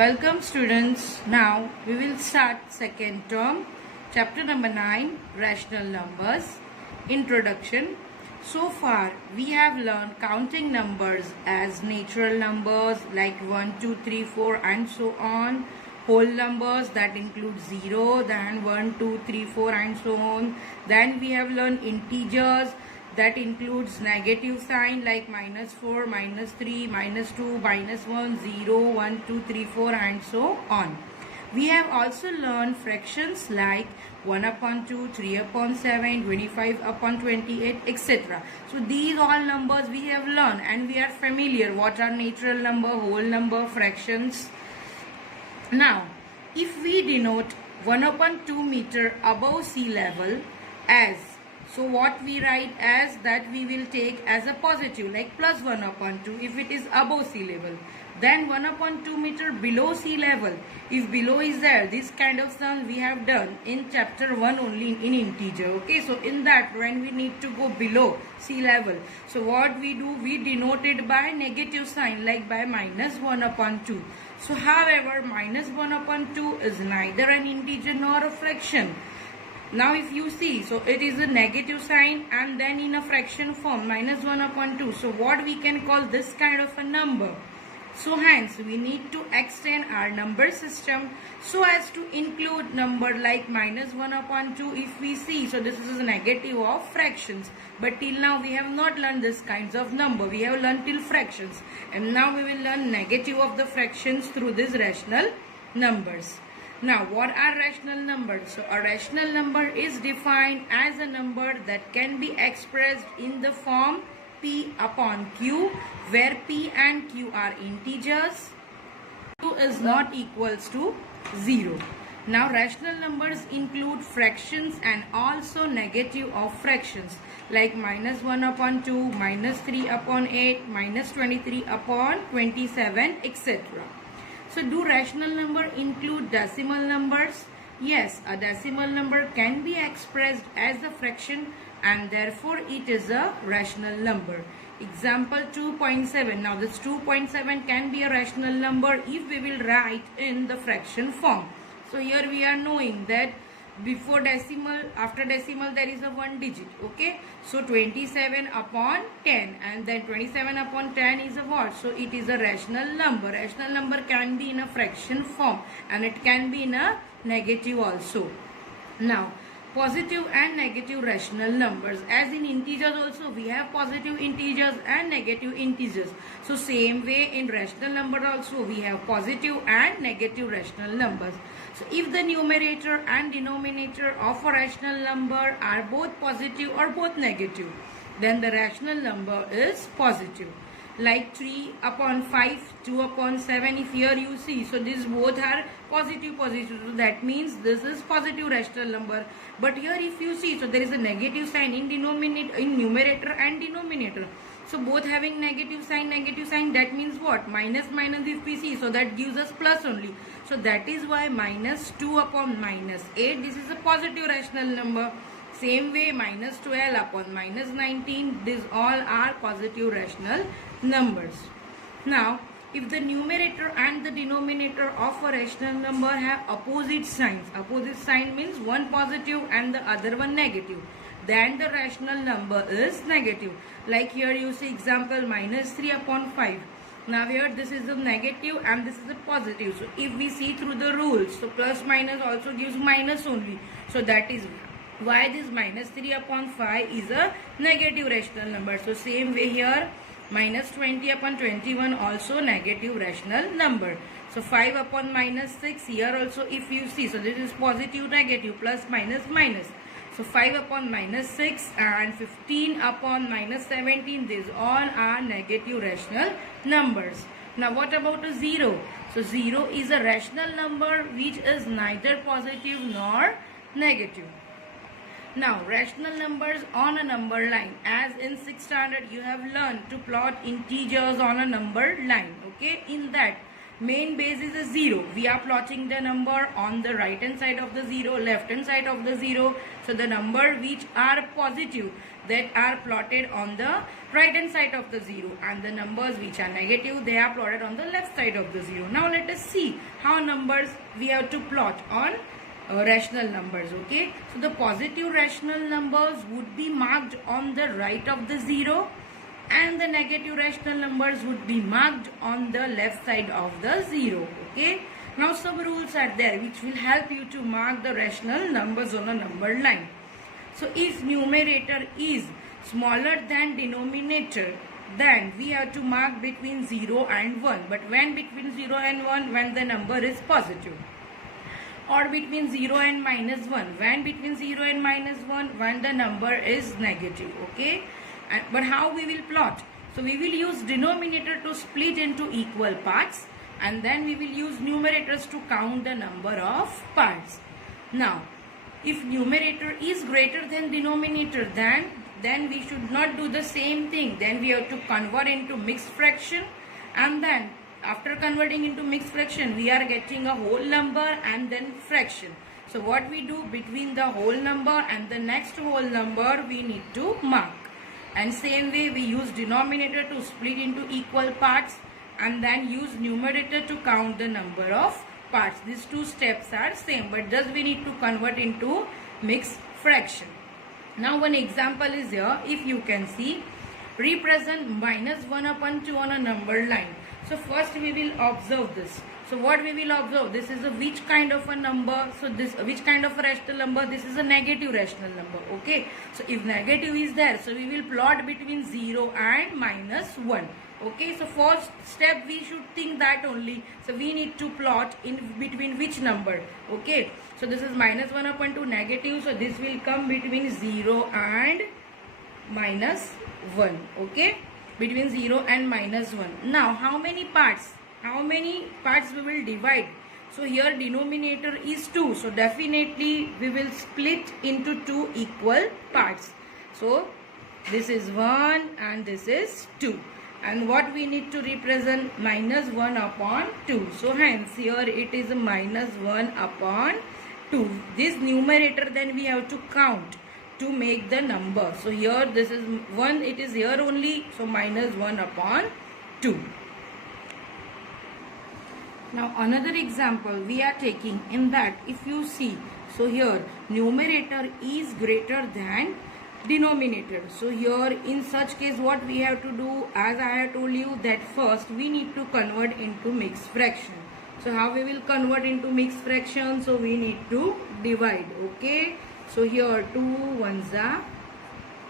Welcome students. Now we will start second term, chapter number 9, rational numbers. Introduction. So far we have learned counting numbers as natural numbers like 1, 2, 3, 4 and so on. Whole numbers that include 0, then 1, 2, 3, 4 and so on. Then we have learned integers that includes negative sign like -4, -3, -2, -1, 0, 1, 2, 3, 4 and so on. We have also learned fractions like 1 upon 2, 3 upon 7, 25 upon 28, etc. So these all numbers we have learned and we are familiar what are natural number, whole number, fractions. Now, if we denote 1 upon 2 meter above sea level as, so what we write as that we will take as a positive like plus 1 upon 2 if it is above sea level. Then 1 upon 2 meter below sea level. If below is there, this kind of sum we have done in chapter 1 only in integer. Okay, so in that when we need to go below sea level, so what we do, we denote it by negative sign like by -1 upon 2. So however, -1 upon 2 is neither an integer nor a fraction. Now if you see, so it is a negative sign and then in a fraction form -1 upon 2. So what we can call this kind of a number? So hence we need to extend our number system so as to include number like -1 upon 2 if we see. So this is a negative of fractions. But till now we have not learned this kinds of number. We have learned till fractions. And now we will learn negative of the fractions through these rational numbers. Now, what are rational numbers? So, a rational number is defined as a number that can be expressed in the form P upon Q, where P and Q are integers. Q is not equals to 0. Now, rational numbers include fractions and also negative of fractions like -1 upon 2, -3 upon 8, -23 upon 27, etc. So do rational number include decimal numbers? Yes, a decimal number can be expressed as a fraction and therefore it is a rational number. Example 2.7. Now this 2.7 can be a rational number if we will write in the fraction form. So here we are knowing that before decimal, after decimal there is a 1 digit. Okay, so 27 upon 10 and then 27 upon 10 is a what? So it is a rational number. Rational number can be in a fraction form and it can be in a negative also. Now positive and negative rational numbers, as in integers also we have positive integers and negative integers. So same way in rational number also we have positive and negative rational numbers. So if the numerator and denominator of a rational number are both positive or both negative, then the rational number is positive. Like 3 upon 5, 2 upon 7, if here you see, so these both are positive. So that means this is positive rational number. But here if you see, so there is a negative sign in numerator and denominator. So both having negative sign, that means what? Minus if we see, so that gives us plus only. So that is why -2 upon -8, this is a positive rational number. Same way -12 upon -19, these all are positive rational numbers. Now, if the numerator and the denominator of a rational number have opposite signs, opposite sign means one positive and the other one negative, then the rational number is negative. Like here you see example -3 upon 5. Now here this is a negative and this is a positive. So if we see through the rules, so plus minus also gives minus only. So that is why this -3 upon 5 is a negative rational number. So same way here -20 upon 21 also negative rational number. So 5 upon -6 here also if you see, so this is positive negative plus minus. So 5 upon -6 and 15 upon -17, these all are negative rational numbers. Now what about a 0? So 0 is a rational number which is neither positive nor negative. Now rational numbers on a number line, as in 6th standard you have learned to plot integers on a number line. Okay, in that main base is a 0. We are plotting the number on the right hand side of the 0, left hand side of the 0. So the number which are positive, that are plotted on the right hand side of the 0, and the numbers which are negative, they are plotted on the left side of the 0. Now let us see how numbers we have to plot on rational numbers. Okay, so the positive rational numbers would be marked on the right of the 0, and the negative rational numbers would be marked on the left side of the 0. Okay, now some rules are there which will help you to mark the rational numbers on a number line. So if numerator is smaller than denominator, then we have to mark between 0 and 1. But when between 0 and 1, when the number is positive. Or between 0 and minus 1, when between 0 and minus 1, when the number is negative. Okay, but how we will plot? So we will use denominator to split into equal parts, and then we will use numerators to count the number of parts. Now if numerator is greater than denominator, then we should not do the same thing. Then we have to convert into mixed fraction, and then after converting into mixed fraction, we are getting a whole number and then fraction. So what we do, between the whole number and the next whole number, we need to mark. And same way we use denominator to split into equal parts, and then use numerator to count the number of parts. These two steps are same, but just we need to convert into mixed fraction. Now one example is here. If you can see, represent minus 1 upon 2 on a number line. So first we will observe this. So what we will observe, this is a which kind of a number? So this which kind of a rational number? This is a negative rational number. Okay, so if negative is there, so we will plot between 0 and minus 1. Okay, so first step we should think that only. So we need to plot in between which number. Okay, so this is minus 1 upon 2 negative, so this will come between 0 and minus 1. Okay, between 0 and minus 1. Now how many parts? How many parts we will divide? So here denominator is 2. So definitely we will split into 2 equal parts. So this is 1 and this is 2. And what we need to represent? Minus 1 upon 2. So hence here it is minus 1 upon 2. This numerator then we have to count to make the number. So here this is 1, it is here only. So minus 1 upon 2. Now another example we are taking, in that if you see, so here numerator is greater than denominator. So here in such case what we have to do, as I have told you, that first we need to convert into mixed fraction. So how we will convert into mixed fraction? So we need to divide. Okay, so here 2 ones are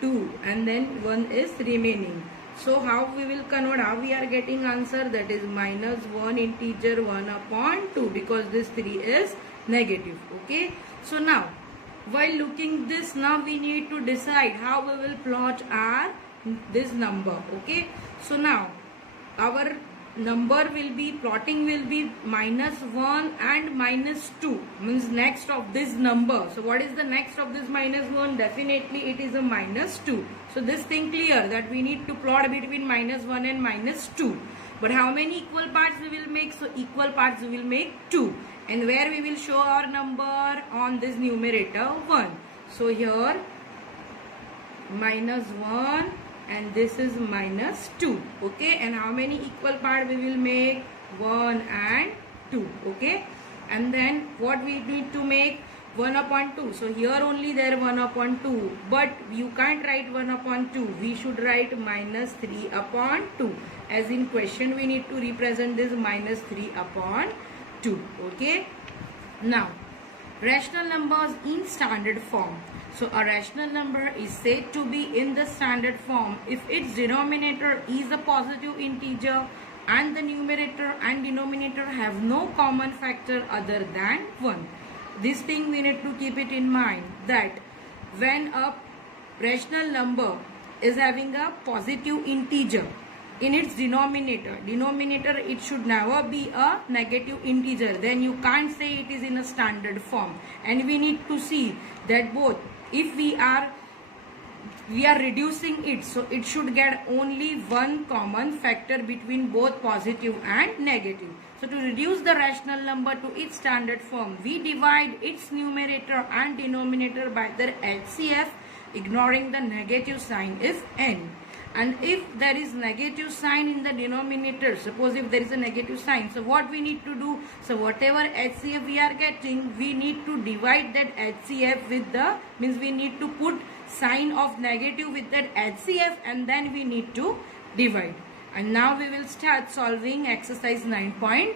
2 and then 1 is remaining. So how we will convert? How we are getting answer? That is minus 1 integer 1 upon 2, because this 3 is negative. Okay, so now while looking this, now we need to decide how we will plot our this number. Okay, so now our number will be, plotting will be minus 1 and minus 2, means next of this number. So what is the next of this minus 1? Definitely it is a minus 2. So this thing clear that we need to plot between minus 1 and minus 2. But how many equal parts we will make? So equal parts we will make 2. And where we will show our number? On this numerator 1. So here minus 1 and this is minus 2. Okay, and how many equal parts we will make? 1 and 2. Okay, and then what we need to make? 1 upon 2. So here only there 1 upon 2, but you can't write 1 upon 2. We should write minus 3 upon 2. As in question we need to represent this minus 3 upon 2. Okay, now rational numbers in standard form. So a rational number is said to be in the standard form if its denominator is a positive integer and the numerator and denominator have no common factor other than 1. This thing we need to keep it in mind, that when a rational number is having a positive integer in its denominator, it should never be a negative integer. Then you can't say it is in a standard form. And we need to see that both, if we are reducing it, so it should get only one common factor between both positive and negative. So to reduce the rational number to its standard form, we divide its numerator and denominator by their HCF, ignoring the negative sign if n. And if there is negative sign in the denominator, suppose if there is a negative sign, so what we need to do? So whatever HCF we are getting, we need to divide that HCF with the, means we need to put sign of negative with that HCF and then we need to divide. And now we will start solving exercise 9.1.